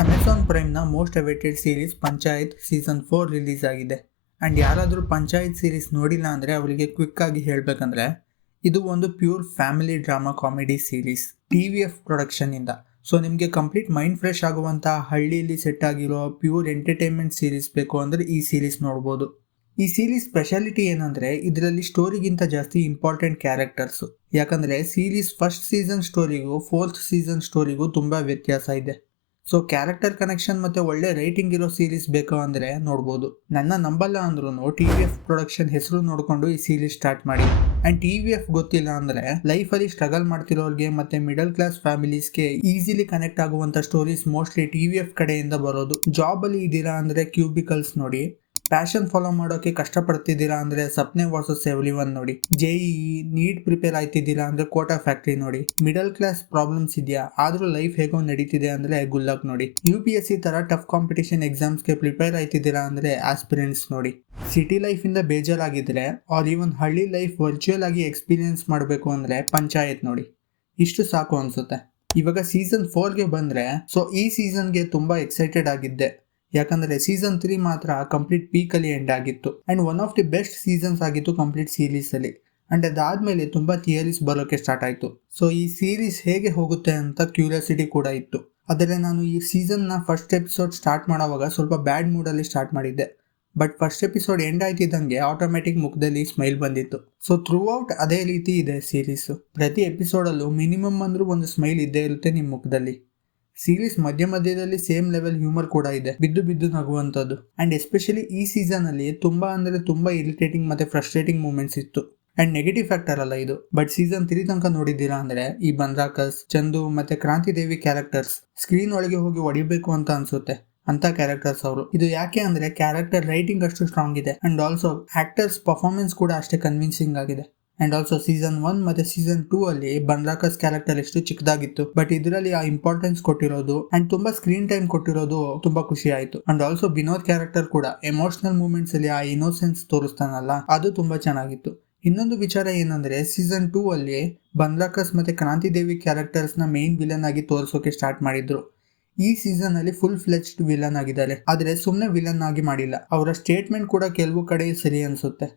Amazon ಪ್ರೈಮ್ನ most awaited series Panchayat season 4 release ಆಗಿದೆ. And ಯಾರಾದರೂ ಪಂಚಾಯತ್ ಸೀರೀಸ್ ನೋಡಿಲ್ಲ ಅಂದರೆ ಅವರಿಗೆ ಕ್ವಿಕ್ ಆಗಿ ಹೇಳಬೇಕಂದ್ರೆ ಇದು ಒಂದು pure family drama comedy series TVF ಪ್ರೊಡಕ್ಷನ್ನಿಂದ. ಸೊ ನಿಮಗೆ ಕಂಪ್ಲೀಟ್ ಮೈಂಡ್ ಫ್ರೆಶ್ ಆಗುವಂಥ ಹಳ್ಳಿಯಲ್ಲಿ ಸೆಟ್ ಆಗಿರೋ ಪ್ಯೂರ್ ಎಂಟರ್ಟೈನ್ಮೆಂಟ್ ಸೀರೀಸ್ ಬೇಕು ಅಂದರೆ ಈ ಸೀರೀಸ್ ನೋಡ್ಬೋದು. ಈ ಸೀರೀಸ್ ಸ್ಪೆಷಾಲಿಟಿ ಏನಂದರೆ ಇದರಲ್ಲಿ ಸ್ಟೋರಿಗಿಂತ ಜಾಸ್ತಿ ಇಂಪಾರ್ಟೆಂಟ್ ಕ್ಯಾರೆಕ್ಟರ್ಸು. ಯಾಕಂದರೆ ಸೀರೀಸ್ ಫಸ್ಟ್ ಸೀಸನ್ ಸ್ಟೋರಿಗೂ ಫೋರ್ತ್ ಸೀಸನ್ ಸ್ಟೋರಿಗೂ ತುಂಬ ವ್ಯತ್ಯಾಸ ಇದೆ. ಸೊ ಕ್ಯಾರೆಕ್ಟರ್ ಕನೆಕ್ಷನ್ ಮತ್ತೆ ಒಳ್ಳೆ ರೈಟಿಂಗ್ ಇರೋ ಸೀರೀಸ್ ಬೇಕು ಅಂದರೆ ನೋಡ್ಬೋದು. ನನ್ನ ನಂಬಲ್ಲ ಅಂದ್ರೂ TVF ಪ್ರೊಡಕ್ಷನ್ ಹೆಸರು ನೋಡಿಕೊಂಡು ಈ ಸೀರೀಸ್ ಸ್ಟಾರ್ಟ್ ಮಾಡಿ. ಆ್ಯಂಡ್ TVF ಗೊತ್ತಿಲ್ಲ ಅಂದರೆ ಲೈಫಲ್ಲಿ ಸ್ಟ್ರಗಲ್ ಮಾಡ್ತಿರೋರಿಗೆ ಮತ್ತೆ ಮಿಡಲ್ ಕ್ಲಾಸ್ ಫ್ಯಾಮಿಲೀಸ್ಗೆ ಈಸಿಲಿ ಕನೆಕ್ಟ್ ಆಗುವಂಥ ಸ್ಟೋರೀಸ್ ಮೋಸ್ಟ್ಲಿ TVF ಕಡೆಯಿಂದ ಬರೋದು. ಜಾಬಲ್ಲಿ ಇದ್ದೀರಾ ಅಂದರೆ ಕ್ಯೂಬಿಕಲ್ಸ್ ನೋಡಿ, ಪ್ಯಾಷನ್ ಫಾಲೋ ಮಾಡೋಕೆ ಕಷ್ಟಪಡ್ತಿದ್ದೀರಾ ಅಂದರೆ ಸಪ್ನೆ ವರ್ಸಸ್ ಎವ್ರಿವನ್ ನೋಡಿ, JEE ನೀಟ್ ಪ್ರಿಪೇರ್ ಆಯ್ತಿದ್ದೀರಾ ಅಂದರೆ ಕೋಟಾ ಫ್ಯಾಕ್ಟ್ರಿ ನೋಡಿ, ಮಿಡಲ್ ಕ್ಲಾಸ್ ಪ್ರಾಬ್ಲಮ್ಸ್ ಇದೆಯಾ ಆದರೂ ಲೈಫ್ ಹೇಗೋ ನಡೀತಿದೆ ಅಂದರೆ ಗುಲ್ಲಕ್ ನೋಡಿ, UPSC ಥರ ಟಫ್ ಕಾಂಪಿಟೇಷನ್ ಎಕ್ಸಾಮ್ಸ್ಗೆ ಪ್ರಿಪೇರ್ ಆಯ್ತಿದ್ದೀರಾ ಅಂದರೆ ಆಸ್ಪಿರೆಂಟ್ಸ್ ನೋಡಿ, ಸಿಟಿ ಲೈಫಿಂದ ಬೇಜಾರಾಗಿದ್ದರೆ ಆರ್ ಈವನ್ ಹಳ್ಳಿ ಲೈಫ್ ವರ್ಚುವಲ್ ಆಗಿ ಎಕ್ಸ್ಪೀರಿಯನ್ಸ್ ಮಾಡಬೇಕು ಅಂದರೆ ಪಂಚಾಯತ್ ನೋಡಿ. ಇಷ್ಟು ಸಾಕು ಅನಿಸುತ್ತೆ. ಇವಾಗ ಸೀಸನ್ 4ಗೆ ಬಂದರೆ ಈ ಸೀಸನ್ಗೆ ತುಂಬ ಎಕ್ಸೈಟೆಡ್ ಆಗಿದ್ದೆ. ಯಾಕಂದರೆ ಸೀಸನ್ 3 ಮಾತ್ರ ಕಂಪ್ಲೀಟ್ ಪೀಕಲ್ಲಿ ಎಂಡ್ ಆಗಿತ್ತು and one of the best seasons ಆಗಿತ್ತು ಕಂಪ್ಲೀಟ್ ಸೀರೀಸಲ್ಲಿ. ಆ್ಯಂಡ್ ಅದಾದಮೇಲೆ ತುಂಬ ಥಿಯರೀಸ್ ಬರೋಕ್ಕೆ ಸ್ಟಾರ್ಟ್ ಆಯಿತು. ಸೊ ಈ ಸೀರೀಸ್ ಹೇಗೆ ಹೋಗುತ್ತೆ ಅಂತ ಕ್ಯೂರಿಯಾಸಿಟಿ ಕೂಡ ಇತ್ತು. ಆದರೆ ನಾನು ಈ ಸೀಸನ್ನ ಫಸ್ಟ್ ಎಪಿಸೋಡ್ ಸ್ಟಾರ್ಟ್ ಮಾಡೋವಾಗ ಸ್ವಲ್ಪ ಬ್ಯಾಡ್ ಮೂಡಲ್ಲಿ ಸ್ಟಾರ್ಟ್ ಮಾಡಿದ್ದೆ. ಬಟ್ ಫಸ್ಟ್ ಎಪಿಸೋಡ್ ಎಂಡ್ ಆಯ್ತಿದ್ದಂಗೆ ಆಟೋಮೆಟಿಕ್ ಮುಖದಲ್ಲಿ ಸ್ಮೈಲ್ ಬಂದಿತ್ತು. ಸೊ ಥ್ರೂ ಔಟ್ ಅದೇ ರೀತಿ ಇದೆ ಸೀರೀಸು. ಪ್ರತಿ ಎಪಿಸೋಡಲ್ಲೂ ಮಿನಿಮಮ್ ಅಂದರೂ ಒಂದು ಸ್ಮೈಲ್ ಇದ್ದೇ ಇರುತ್ತೆ ನಿಮ್ಮ ಮುಖದಲ್ಲಿ. ಸೀರೀಸ್ ಮಧ್ಯದಲ್ಲಿ ಸೇಮ್ ಲೆವೆಲ್ ಹ್ಯೂಮರ್ ಕೂಡ ಇದೆ, ಬಿದ್ದು ನಗುವಂಥದ್ದು. ಆ್ಯಂಡ್ ಎಸ್ಪೆಷಲಿ ಈ ಸೀಸನಲ್ಲಿ ತುಂಬ ಅಂದರೆ ತುಂಬ ಇರಿಟೇಟಿಂಗ್ ಮತ್ತು ಫ್ರಸ್ಟ್ರೇಟಿಂಗ್ ಮೂಮೆಂಟ್ಸ್ ಇತ್ತು. ಆ್ಯಂಡ್ ನೆಗೆಟಿವ್ ಫ್ಯಾಕ್ಟರ್ ಅಲ್ಲ ಇದು. ಬಟ್ ಸೀಸನ್ 3 ತನಕ ನೋಡಿದ್ದೀರಾ ಅಂದರೆ ಈ ಬಂದ್ರಾಕಸ್, ಚಂದು ಮತ್ತು ಕ್ರಾಂತಿದೇವಿ ಕ್ಯಾರೆಕ್ಟರ್ಸ್ ಸ್ಕ್ರೀನ್ ಒಳಗೆ ಹೋಗಿ ಹೊಡಿಬೇಕು ಅಂತ ಅನಿಸುತ್ತೆ ಅಂತ ಕ್ಯಾರೆಕ್ಟರ್ಸ್ ಅವರು. ಇದು ಯಾಕೆ ಅಂದರೆ ಕ್ಯಾರೆಕ್ಟರ್ ರೈಟಿಂಗ್ ಅಷ್ಟು ಸ್ಟ್ರಾಂಗ್ ಇದೆ ಆ್ಯಂಡ್ ಆಲ್ಸೋ ಆ್ಯಕ್ಟರ್ಸ್ ಪರ್ಫಾರ್ಮೆನ್ಸ್ ಕೂಡ ಅಷ್ಟೇ ಕನ್ವಿನ್ಸಿಂಗ್ ಆಗಿದೆ. ಆ್ಯಂಡ್ ಆಲ್ಸೋ ಸೀಸನ್ 1 ಮತ್ತು ಸೀಸನ್ 2 ಅಲ್ಲಿ ಬಂದ್ರಾಕಸ್ ಕ್ಯಾರೆಕ್ಟರ್ ಎಷ್ಟು ಚಿಕ್ಕದಾಗಿತ್ತು, ಬಟ್ ಇದರಲ್ಲಿ ಆ ಇಂಪಾರ್ಟೆನ್ಸ್ ಕೊಟ್ಟಿರೋದು ಆ್ಯಂಡ್ ತುಂಬ ಸ್ಕ್ರೀನ್ ಟೈಮ್ ಕೊಟ್ಟಿರೋದು ತುಂಬ ಖುಷಿ ಆಯಿತು. ಆ್ಯಂಡ್ ಆಲ್ಸೋ ವಿನೋದ್ ಕ್ಯಾರೆಕ್ಟರ್ ಕೂಡ ಎಮೋಷನಲ್ ಮೂಮೆಂಟ್ಸ್ ಅಲ್ಲಿ ಆ ಇನ್ನೋಸೆನ್ಸ್ ತೋರಿಸ್ತಾನಲ್ಲ, ಅದು ತುಂಬ ಚೆನ್ನಾಗಿತ್ತು. ಇನ್ನೊಂದು ವಿಚಾರ ಏನಂದರೆ ಸೀಸನ್ 2 ಅಲ್ಲಿ ಬಂದ್ರಾಕಸ್ ಮತ್ತು ಕ್ರಾಂತಿದೇವಿ ಕ್ಯಾರೆಕ್ಟರ್ಸ್ನ ಮೇನ್ ವಿಲನ್ ಆಗಿ ತೋರಿಸೋಕೆ ಸ್ಟಾರ್ಟ್ ಮಾಡಿದ್ರು. ಈ ಸೀಸನ್ ಅಲ್ಲಿ ಫುಲ್ ಫ್ಲೆಜ್ಡ್ ವಿಲನ್ ಆಗಿದ್ದಾರೆ, ಆದರೆ ಸುಮ್ಮನೆ ವಿಲನ್ ಆಗಿ ಮಾಡಿಲ್ಲ. ಅವರ ಸ್ಟೇಟ್ಮೆಂಟ್ ಕೂಡ ಕೆಲವು ಕಡೆ ಸರಿ ಅನಿಸುತ್ತೆ.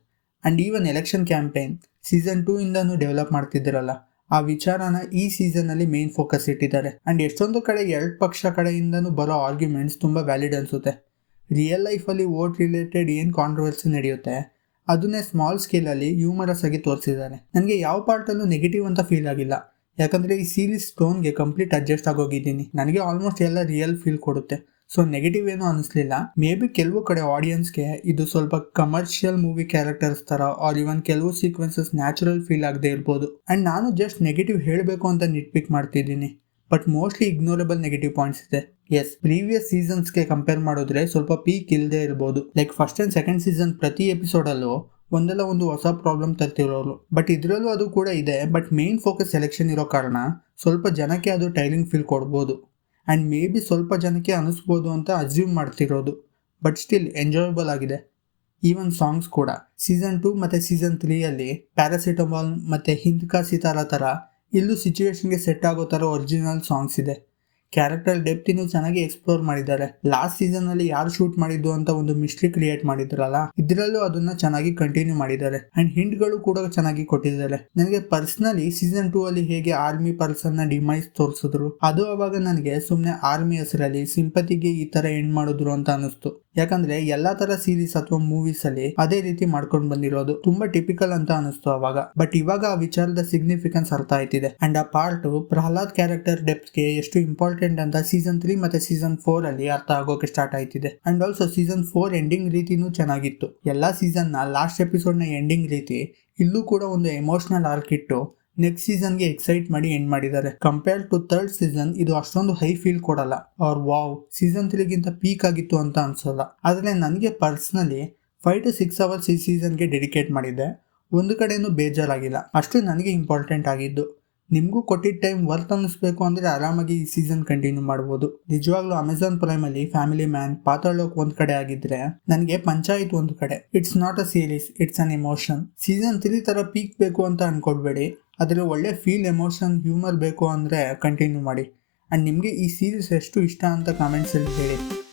And even election campaign season 2 ಇಂದನೂ ಡೆವಲಪ್ ಮಾಡ್ತಿದ್ದಾರಲ್ಲ, ಆ ವಿಚಾರನ ಈ ಸೀಸನ್ನಲ್ಲಿ ಮೇನ್ ಫೋಕಸ್ ಇಟ್ಟಿದ್ದಾರೆ. ಆ್ಯಂಡ್ ಎಷ್ಟೊಂದು ಕಡೆ ಎರಡು ಪಕ್ಷ ಕಡೆಯಿಂದನೂ ಬರೋ ಆರ್ಗ್ಯುಮೆಂಟ್ಸ್ ತುಂಬ ವ್ಯಾಲಿಡ್ ಅನಿಸುತ್ತೆ. ರಿಯಲ್ ಲೈಫಲ್ಲಿ ವೋಟ್ ರಿಲೇಟೆಡ್ ಏನು ಕಾಂಟ್ರವರ್ಸಿ ನಡೆಯುತ್ತೆ ಅದನ್ನೇ ಸ್ಮಾಲ್ ಸ್ಕೇಲಲ್ಲಿ ಹ್ಯೂಮರಸ್ ಆಗಿ ತೋರಿಸಿದ್ದಾರೆ. ನನಗೆ ಯಾವ ಪಾರ್ಟಲ್ಲೂ ನೆಗೆಟಿವ್ ಅಂತ ಫೀಲ್ ಆಗಿಲ್ಲ, ಯಾಕಂದರೆ ಈ ಸೀರೀಸ್ ಟೋನ್ಗೆ ಕಂಪ್ಲೀಟ್ ಅಡ್ಜಸ್ಟ್ ಆಗೋಗಿದ್ದೀನಿ. ನನಗೆ ಆಲ್ಮೋಸ್ಟ್ ಎಲ್ಲ ರಿಯಲ್ ಫೀಲ್ ಕೊಡುತ್ತೆ. ಸೊ ನೆಗೆಟಿವ್ ಏನೂ ಅನಿಸ್ಲಿಲ್ಲ. ಮೇ ಬಿ ಕೆಲವು ಕಡೆ ಆಡಿಯನ್ಸ್ಗೆ ಇದು ಸ್ವಲ್ಪ ಕಮರ್ಷಿಯಲ್ ಮೂವಿ ಕ್ಯಾರೆಕ್ಟರ್ಸ್ ಥರ ಆರ್ ಇವನ್ ಕೆಲವು ಸೀಕ್ವೆನ್ಸಸ್ ನ್ಯಾಚುರಲ್ ಫೀಲ್ ಆಗದೆ ಇರ್ಬೋದು. ಆ್ಯಂಡ್ ನಾನು ಜಸ್ಟ್ ನೆಗೆಟಿವ್ ಹೇಳಬೇಕು ಅಂತ ನಿಟ್ಪಿಕ್ ಮಾಡ್ತಿದ್ದೀನಿ, ಬಟ್ ಮೋಸ್ಟ್ಲಿ ಇಗ್ನೋರಬಲ್ ನೆಗೆಟಿವ್ ಪಾಯಿಂಟ್ಸ್ ಇದೆ. ಎಸ್, ಪ್ರೀವಿಯಸ್ ಸೀಸನ್ಸ್ಗೆ ಕಂಪೇರ್ ಮಾಡಿದ್ರೆ ಸ್ವಲ್ಪ ಪೀಕ್ ಇಲ್ಲದೆ ಇರ್ಬೋದು. Like first and second season ಪ್ರತಿ ಎಪಿಸೋಡಲ್ಲೂ ಒಂದಲ್ಲ ಒಂದು ಹೊಸ ಪ್ರಾಬ್ಲಮ್ ತರ್ತಿರೋರು, ಬಟ್ ಇದರಲ್ಲೂ ಅದು ಕೂಡ ಇದೆ. ಬಟ್ ಮೇನ್ ಫೋಕಸ್ ಸೆಲೆಕ್ಷನ್ ಇರೋ ಕಾರಣ ಸ್ವಲ್ಪ ಜನಕ್ಕೆ ಅದು ಟೈಲಿಂಗ್ ಫೀಲ್ ಕೊಡ್ಬೋದು. ಆ್ಯಂಡ್ ಮೇ ಬಿ ಸ್ವಲ್ಪ ಜನಕ್ಕೆ ಅನಿಸ್ಬೋದು ಅಂತ ಅಸ್ಯೂಮ್ ಮಾಡ್ತಿರೋದು, ಬಟ್ ಸ್ಟಿಲ್ ಎಂಜಾಯಬಲ್ ಆಗಿದೆ. ಈವನ್ ಸಾಂಗ್ಸ್ ಕೂಡ ಸೀಸನ್ 2 ಮತ್ತು ಸೀಸನ್ 3 ಪ್ಯಾರಾಸಿಟಮಾಲ್ ಮತ್ತು ಹಿಂದ್ಕಾ ಸಿತಾರ ಥರ ಇಲ್ಲೂ ಸಿಚುವೇಶನ್ಗೆ ಸೆಟ್ ಆಗೋ ಥರ ಒರಿಜಿನಲ್ ಸಾಂಗ್ಸ್ ಇದೆ. ಕ್ಯಾರೆಕ್ಟರ್ ಡೆಪ್ತ್ ಇನ್ನೂ ಚೆನ್ನಾಗಿ ಎಕ್ಸ್ಪ್ಲೋರ್ ಮಾಡಿದ್ದಾರೆ. ಲಾಸ್ಟ್ ಸೀಸನ್ನಲ್ಲಿ ಯಾರು ಶೂಟ್ ಮಾಡಿದ್ದು ಅಂತ ಒಂದು ಮಿಸ್ಟ್ರಿ ಕ್ರಿಯೇಟ್ ಮಾಡಿದ್ರಲ್ಲ, ಇದರಲ್ಲೂ ಅದನ್ನ ಚೆನ್ನಾಗಿ ಕಂಟಿನ್ಯೂ ಮಾಡಿದ್ದಾರೆ. ಆ್ಯಂಡ್ ಹಿಂಟ್ಗಳು ಕೂಡ ಚೆನ್ನಾಗಿ ಕೊಟ್ಟಿದ್ದಾರೆ. ನನಗೆ ಪರ್ಸ್ನಲಿ ಸೀಸನ್ 2 ಅಲ್ಲಿ ಹೇಗೆ ಆರ್ಮಿ ಪರ್ಸನ್ನ ಡಿಮೈಸ್ ತೋರಿಸಿದ್ರು, ಅದು ಅವಾಗ ನನಗೆ ಸುಮ್ಮನೆ ಆರ್ಮಿ ಹೆಸರಲ್ಲಿ ಸಿಂಪತಿಗೆ ಈ ಥರ ಎಂಡ್ ಮಾಡಿದ್ರು ಅಂತ ಅನಿಸ್ತು. ಯಾಕಂದ್ರೆ ಎಲ್ಲಾ ತರ ಸೀರೀಸ್ ಅಥವಾ ಮೂವೀಸ್ ಅಲ್ಲಿ ಅದೇ ರೀತಿ ಮಾಡ್ಕೊಂಡು ಬಂದಿರೋದು ತುಂಬಾ ಟಿಪಿಕಲ್ ಅಂತ ಅನಿಸ್ತು ಅವಾಗ. ಬಟ್ ಇವಾಗ ಆ ವಿಚಾರದ ಸಿಗ್ನಿಫಿಕೆನ್ಸ್ ಅರ್ಥ ಆಯ್ತಿದೆ. ಅಂಡ್ ಆ ಪಾರ್ಟ್ ಪ್ರಹ್ಲಾದ್ ಕ್ಯಾರೆಕ್ಟರ್ ಡೆಪ್ತ್ಗೆ ಎಷ್ಟು ಇಂಪಾರ್ಟೆಂಟ್ ಅಂತ ಸೀಸನ್ 3 ಮತ್ತೆ ಸೀಸನ್ 4 ಅಲ್ಲಿ ಅರ್ಥ ಆಗೋಕೆ ಸ್ಟಾರ್ಟ್ ಆಯ್ತಿದೆ. ಅಂಡ್ ಆಲ್ಸೋ ಸೀಸನ್ 4 ಎಂಡಿಂಗ್ ರೀತಿನೂ ಚೆನ್ನಾಗಿತ್ತು. ಎಲ್ಲಾ ಸೀಸನ್ ನ ಲಾಸ್ಟ್ ಎಪಿಸೋಡ್ ನ ಎಂಡಿಂಗ್ ರೀತಿ ಇಲ್ಲೂ ಕೂಡ ಒಂದು ಎಮೋಷನಲ್ ಆರ್ಕ್ ಇಟ್ಟು ನೆಕ್ಸ್ಟ್ ಸೀಸನ್ಗೆ ಎಕ್ಸೈಟ್ ಮಾಡಿ ಎಂಡ್ ಮಾಡಿದ್ದಾರೆ. ಕಂಪೇರ್ ಟು ಥರ್ಡ್ ಸೀಸನ್ ಇದು ಅಷ್ಟೊಂದು ಹೈ ಫೀಲ್ ಕೊಡಲ್ಲ, ಅವ್ರ ವಾವ್ ಸೀಸನ್ 3ಗಿಂತ ಪೀಕ್ ಆಗಿತ್ತು ಅಂತ ಅನ್ಸಲ್ಲ. ಆದರೆ ನನಗೆ ಪರ್ಸ್ನಲಿ 5 to 6 ಅವರ್ಸ್ ಈ ಸೀಸನ್ಗೆ ಡೆಡಿಕೇಟ್ ಮಾಡಿದ್ದೆ. ಒಂದು ಕಡೆನೂ ಬೇಜಾರಾಗಿಲ್ಲ, ಅಷ್ಟು ನನಗೆ ಇಂಪಾರ್ಟೆಂಟ್ ಆಗಿದ್ದು. ನಿಮಗೂ ಕೊಟ್ಟಿದ್ದ ಟೈಮ್ ವರ್ತ್ ಅನ್ನಿಸ್ಬೇಕು ಅಂದರೆ ಆರಾಮಾಗಿ ಈ ಸೀಸನ್ ಕಂಟಿನ್ಯೂ ಮಾಡ್ಬೋದು. ನಿಜವಾಗ್ಲೂ ಅಮೆಜಾನ್ ಪ್ರೈಮಲ್ಲಿ ಫ್ಯಾಮಿಲಿ ಮ್ಯಾನ್, ಪಾತಾಳೋಕ್ ಒಂದು ಕಡೆ ಆಗಿದ್ರೆ ನನಗೆ ಪಂಚಾಯತ್ ಒಂದು ಕಡೆ. It's not a series, it's an emotion. Season 3 ಥರ ಪೀಕ್ ಬೇಕು ಅಂತ ಅನ್ಕೊಡ್ಬೇಡಿ, ಆದರೆ ಒಳ್ಳೆ ಫೀಲ್, ಎಮೋಷನ್, ಹ್ಯೂಮರ್ ಬೇಕು ಅಂದರೆ ಕಂಟಿನ್ಯೂ ಮಾಡಿ. ಆ್ಯಂಡ್ ನಿಮಗೆ ಈ ಸೀರೀಸ್ ಎಷ್ಟು ಇಷ್ಟ ಅಂತ ಕಾಮೆಂಟ್ಸಲ್ಲಿ ಹೇಳಿ.